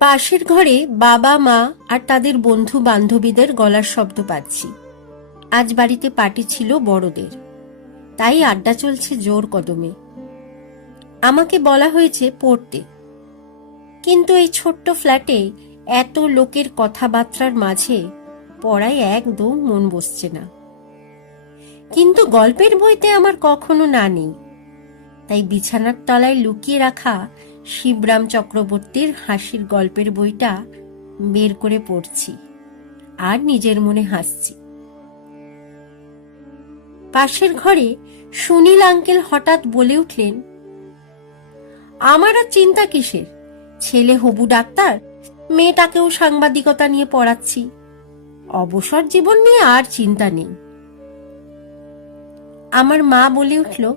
পাশের ঘরে বাবা, মা আর তাদের বন্ধু বান্ধবীদের গলার শব্দ পাচ্ছি। আজ বাড়িতে পার্টি ছিল বড়দের। তাই আড্ডা চলছে জোর কদমে। আমাকে বলা হয়েছে পড়তে। কিন্তু এই ছোট্ট ফ্ল্যাটে এত লোকের কথাবার্তার মাঝে পড়ায় একদম মন বসছে না। কিন্তু গল্পের বইতে আমার কখনো না নেই। তাই বিছানার তলায় লুকিয়ে রাখা শিবরাম চক্রবর্তীর হাসির গল্পের বইটা বের করে পড়ছি আর নিজের মনে হাসছি। পাশের ঘরে সুনীল আঙ্কেল হঠাৎ বলে উঠলেন, আমার আর চিন্তা কিসের? ছেলে হবু ডাক্তার, মেয়েটাকেও সাংবাদিকতা নিয়ে পড়াচ্ছি। অবসর জীবন নিয়ে আর চিন্তা নেই। আমার মা বলে উঠল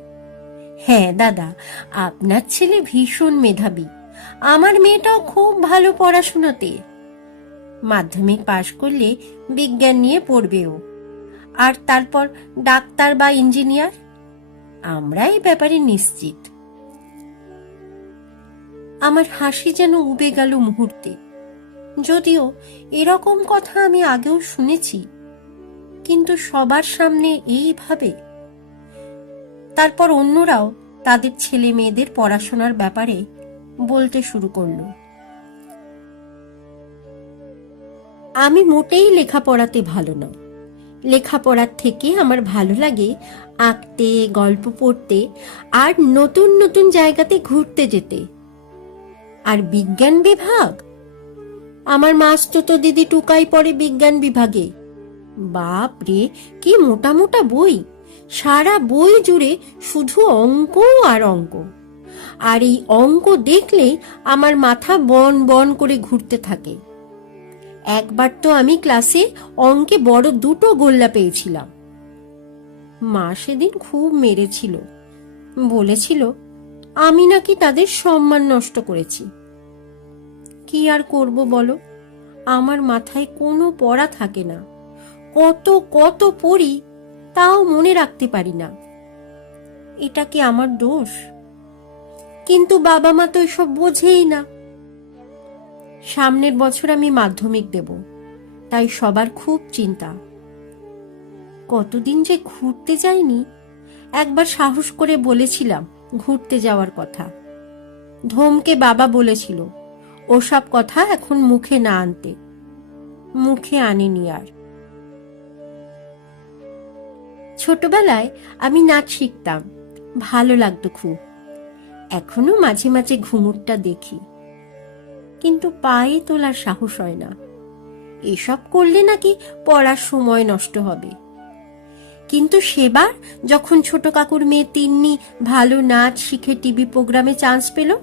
হ্যাঁ দাদা, আপনার ছেলে ভীষণ মেধাবী। আমার মেয়েটাও খুব ভালো পড়াশোনাতে। মাধ্যমিক পাশ করলে বিজ্ঞান নিয়ে পড়বে ও। আর তারপর ডাক্তার বা ইঞ্জিনিয়ার? আমরা এই ব্যাপারে নিশ্চিত। আমার হাসি যেন উবে গেল মুহূর্তে। যদিও এরকম কথা আমি আগেও শুনেছি, কিন্তু সবার সামনে এইভাবে তারপর অন্যরাও তাদের ছেলে মেয়েদের পড়াশোনার ব্যাপারে বলতে শুরু করল। আমি মোটেই লেখাপড়াতে ভালো না লেখাপড়ার থেকে আমার ভালো লাগে আঁকতে, গল্প পড়তে আর নতুন নতুন জায়গাতে ঘুরতে যেতে। আর বিজ্ঞান বিভাগ? আমার মাস্তুতো দিদি টুকাই পড়ে বিজ্ঞান বিভাগে। বাপ রে কি মোটা মোটা বই! সারা বই জুড়ে শুধু অঙ্ক আর অঙ্ক। আর এই অঙ্ক দেখলেই আমার মাথা বন বন করে ঘুরতে থাকে। একবার তো আমি ক্লাসে অঙ্কে বড় দুটো গোল্লা পেয়েছিলাম। মা সেদিন খুব মেরেছিল। বলেছিল, আমি নাকি তাদের সম্মান নষ্ট করেছি। কি আর করব বলো? আমার মাথায় কোনো পড়া থাকে না। কত কত পড়ি তাও মনে রাখতে পারি না। এটা কি আমার দোষ? কিন্তু বাবা মা তো এসব বোঝেই না। সামনের বছর আমি মাধ্যমিক দেব, তাই সবার খুব চিন্তা। কতদিন যে ঘুরতে যাইনি, একবার সাহস করে বলেছিলাম ঘুরতে যাওয়ার কথা। ধমকে বাবা বলেছিল, ওসব কথা এখন মুখে না আনতে। মুখে আনেনি আর। ছোটবেলায় আমি নাচ শিখতাম। ভালো লাগতো খুব। এখনও মাঝে মাঝে ঘুমুরটা দেখি। কিন্তু পায়ে তোলার সাহস হয় না। এসব করলে নাকি পড়ার সময় নষ্ট হবে। কিন্তু সেবার যখন ছোট কাকুর মেয়ে তিন্নি ভালো নাচ শিখে টিভি প্রোগ্রামে চান্স পেল,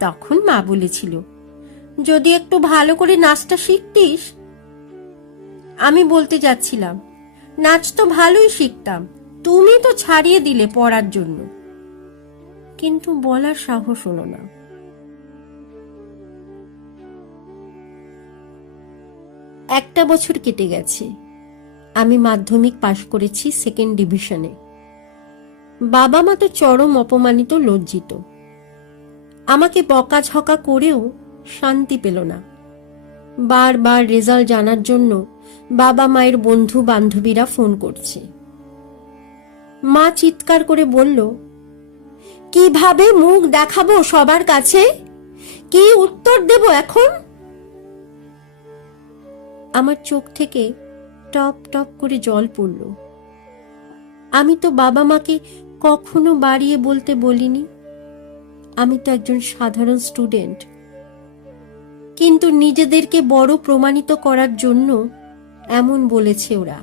তখন মা বলেছিল, যদি একটু ভালো করে নাচটা শিখতিস? আমি বলতে যাচ্ছিলাম নাচ তো ভালোই শিখতাম। তুমি তো ছাড়িয়ে দিলে পড়ার জন্য। কিন্তু বলার সাহস হলো না। একটা বছর কেটে গেছে। আমি মাধ্যমিক পাশ করেছি সেকেন্ড ডিভিশনে বাবা মা তো চরম অপমানিত, লজ্জিত। আমাকে বকাঝকা করেও শান্তি পেল না। বারবার রেজাল্ট জানার জন্য বাবা মায়ের বন্ধু বান্ধবীরা ফোন করছে। মা চিৎকার করে বলল, কীভাবে মুখ দেখাবো সবার কাছে? কি উত্তর দেব এখন? আমার চোখ থেকে টপ টপ করে জল পড়ল। আমি তো বাবা মাকে কখনো বাড়িয়ে বলতে বলিনি। আমি তো একজন সাধারণ স্টুডেন্ট। কিন্তু নিজেদেরকে বড় প্রমাণিত করার জন্য এমন বলেছে ওরা।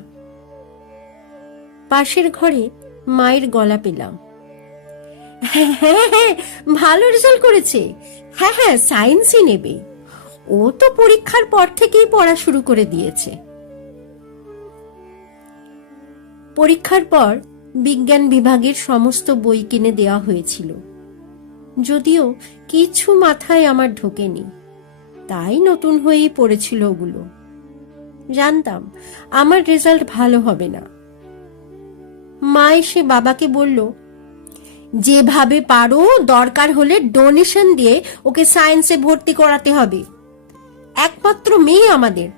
পাশের ঘরে মায়ের গলা পেলাম। হ্যাঁ হ্যাঁ হ্যাঁ ভালো রেজাল্ট করেছে। হ্যাঁ হ্যাঁ সায়েন্সই নেবে। ও তো পরীক্ষার পর থেকেই পড়া শুরু করে দিয়েছে। পরীক্ষার পর বিজ্ঞান বিভাগের সমস্ত বই কিনে দেওয়া হয়েছিল। যদিও কিছু মাথায় আমার ঢোকেনি। তাই নতুন হয়েই পড়েছিল ওগুলো। জানতাম, আমার রেজাল্ট ভালো হবে না। মা এসে বাবাকে বলল, যেভাবে পারো, দরকার হলে ডোনেশন দিয়ে ওকে সায়েন্সে ভর্তি করাতে হবে। একমাত্র মেয়ে আমাদের,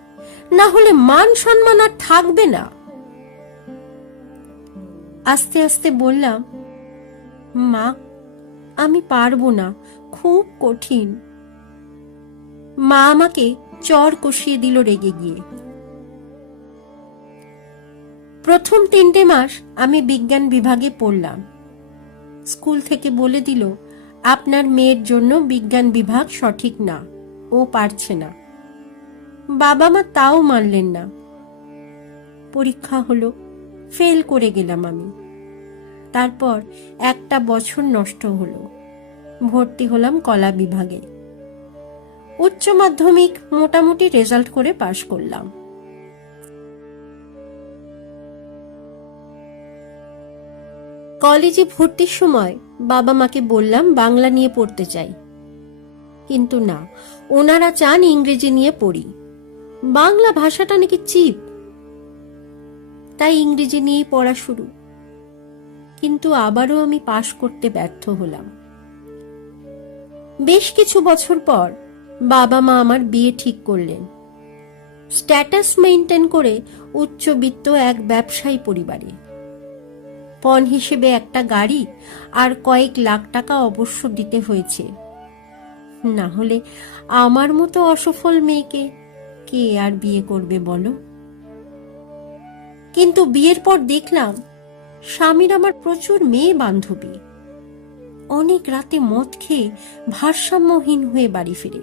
না হলে মান সম্মান আর থাকবে না। আস্তে আস্তে বললাম, মা, আমি পারব না, খুব কঠিন। মা আমাকে চর কষিয়ে দিল রেগে গিয়ে। প্রথম তিনটে মাস আমি বিজ্ঞান বিভাগে পড়লাম। স্কুল থেকে বলে দিল, আপনার মেয়ের জন্য বিজ্ঞান বিভাগ সঠিক না। ও পারছে না। বাবা মা তাও মানলেন না। পরীক্ষা হলো, ফেল করে গেলাম আমি। তারপর একটা বছর নষ্ট হলো। ভর্তি হলাম কলা বিভাগে। উচ্চ মাধ্যমিক মোটামুটি রেজাল্ট করে পাশ করলাম। কলেজে ভর্তির সময় বাবা মাকে বললাম, বাংলা নিয়ে পড়তে চাই। কিন্তু না, ওনারা চান ইংরেজি নিয়ে পড়ি। বাংলা ভাষাটা নাকি চিপ। তাই ইংরেজি নিয়েই পড়া শুরু। কিন্তু আবারও আমি পাশ করতে ব্যর্থ হলাম। বেশ কিছু বছর পর বাবা মা আমার বিয়ে ঠিক করলেন। স্ট্যাটাস মেনটেন করে উচ্চবিত্ত এক ব্যবসায়ী পরিবারে। পণ হিসেবে একটা গাড়ি আর কয়েক লাখ টাকা অবশ্য দিতে হয়েছে। না হলে আমার মতো অসফল মেয়েকে কে আর বিয়ে করবে বলো? কিন্তু বিয়ের পর দেখলাম, স্বামীর আমার প্রচুর মেয়ে বান্ধবী। অনেক রাতে মদ খেয়ে ভারসাম্যহীন হয়ে বাড়ি ফিরে।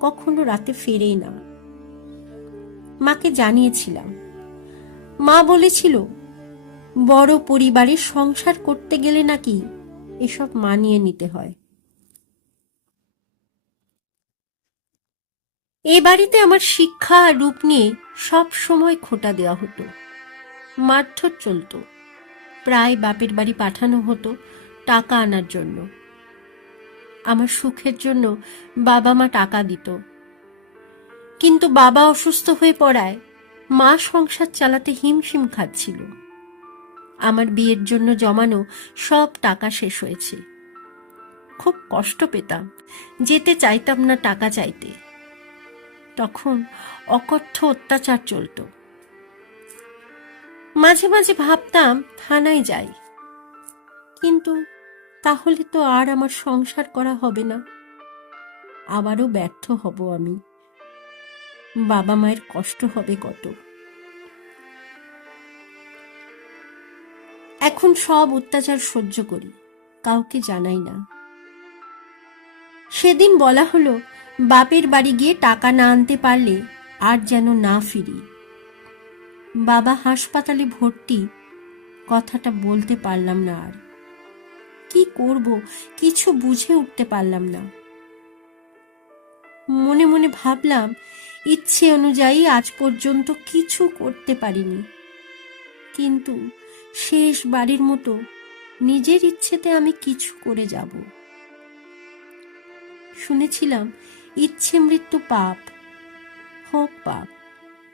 কখনো রাতে ফেরেই না। মাকে জানিয়েছিলাম। মা বলেছিল বড় পরিবারে সংসার করতে গেলে নাকি এসব মানিয়ে নিতে হয়? এ বাড়িতে আমার শিক্ষা আর রূপ নিয়ে সব সময় খোটা দেওয়া হতো। মারধর চলতো। প্রায় বাপের বাড়ি পাঠানো হতো টাকা আনার জন্য। আমার সুখের জন্য বাবা মা টাকা দিত। কিন্তু বাবা অসুস্থ হয়ে পড়ায় মা সংসার চালাতে হিমশিম খাচ্ছিল। আমার বিয়ের জন্য জমানো সব টাকা শেষ হয়েছে। খুব কষ্ট পেতাম, যেতে চাইতাম না টাকা চাইতে। তখন অকথ্য অত্যাচার চলত। মাঝে মাঝে ভাবতাম, থানায় যাই। কিন্তু তাহলে তো আর আমার সংসার করা হবে না। আবারও ব্যর্থ হব আমি। বাবা মায়ের কষ্ট হবে কত? এখন সব অত্যাচার সহ্য করি, কাউকে জানাই না। সেদিন বলা হলো, বাপের বাড়ি গিয়ে টাকা না আনতে পারলে আর যেন না ফিরি। বাবা হাসপাতালে ভর্তি, কথাটা বলতে পারলাম না আর। কি করব, কিছু বুঝে উঠতে পারলাম না। মনে মনে ভাবলাম, ইচ্ছে অনুযায়ী আজ পর্যন্ত কিছু করতে পারিনি। কিন্তু শেষ বাড়ির মতো নিজের ইচ্ছেতে আমি কিছু করে যাব। শুনেছিলাম, ইচ্ছে মৃত্যু পাপ। হোক পাপ,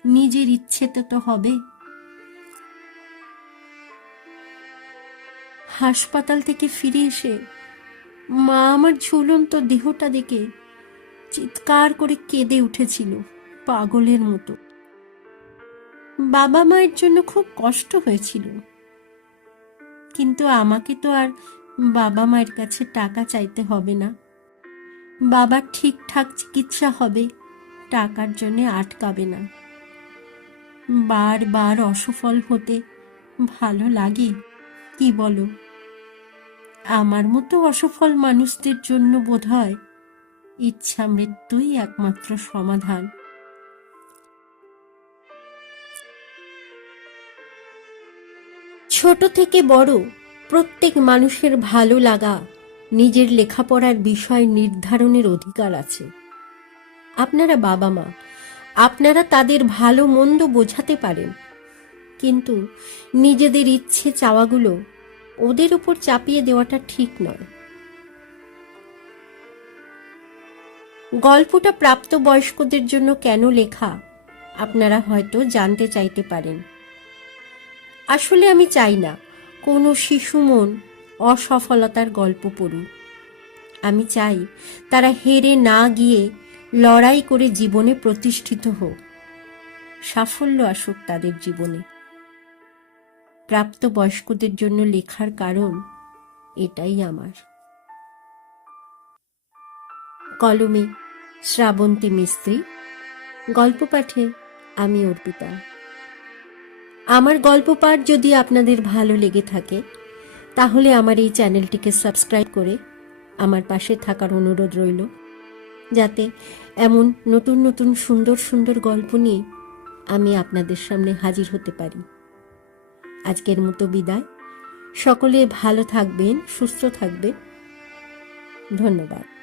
নিজের ইচ্ছেতে তো হবে। হাসপাতাল থেকে ফিরে এসে মা আমার ঝুলন্ত দেহটা দেখে চিৎকার করে কেঁদে উঠেছিল পাগলের মতো। বাবা মায়ের জন্য খুব কষ্ট হয়েছিল। কিন্তু আমাকে তো আর বাবা মায়ের কাছে টাকা চাইতে হবে না। বাবার ঠিকঠাক চিকিৎসা হবে, টাকার জন্যে আটকাবে না। বারবার অসফল হতে ভালো লাগে, কি বলো? আমার মতো অসফল মানুষদের জন্য বোধ হয় ইচ্ছা মৃত্যুই একমাত্র সমাধান। ছোট থেকে বড় প্রত্যেক মানুষের ভালো লাগা নিজের লেখাপড়ার বিষয় নির্ধারণের অধিকার আছে। আপনারা বাবা মা, আপনারা তাদের ভালো মন্দ বোঝাতে পারেন। কিন্তু নিজেদের ইচ্ছে চাওয়াগুলো ওদের উপর চাপিয়ে দেওয়াটা ঠিক নয়। গল্পটা প্রাপ্তবয়স্কদের জন্য কেন লেখা আপনারা হয়তো জানতে চাইতে পারেন। আসলে আমি চাই না কোনো শিশু মন অসফলতার গল্প পড়ুক। আমি চাই তারা হেরে না গিয়ে লড়াই করে জীবনে প্রতিষ্ঠিত হোক। সাফল্য আসুক তাদের জীবনে। প্রাপ্তবয়স্কদের জন্য লেখার কারণ এটাই আমার। কলমে শ্রাবন্তী মিস্ত্রি, গল্প পাঠে আমি অর্পিতা। আমার গল্প পাঠ যদি আপনাদের ভালো লেগে থাকে, তাহলে আমার এই চ্যানেলটিকে সাবস্ক্রাইব করে আমার পাশে থাকার অনুরোধ রইল। যাতে এমন নতুন নতুন সুন্দর সুন্দর গল্প নিয়ে আমি আপনাদের সামনে হাজির হতে পারি। আজকের মতো বিদায়। সকলে ভালো থাকবেন, সুস্থ থাকবেন। ধন্যবাদ।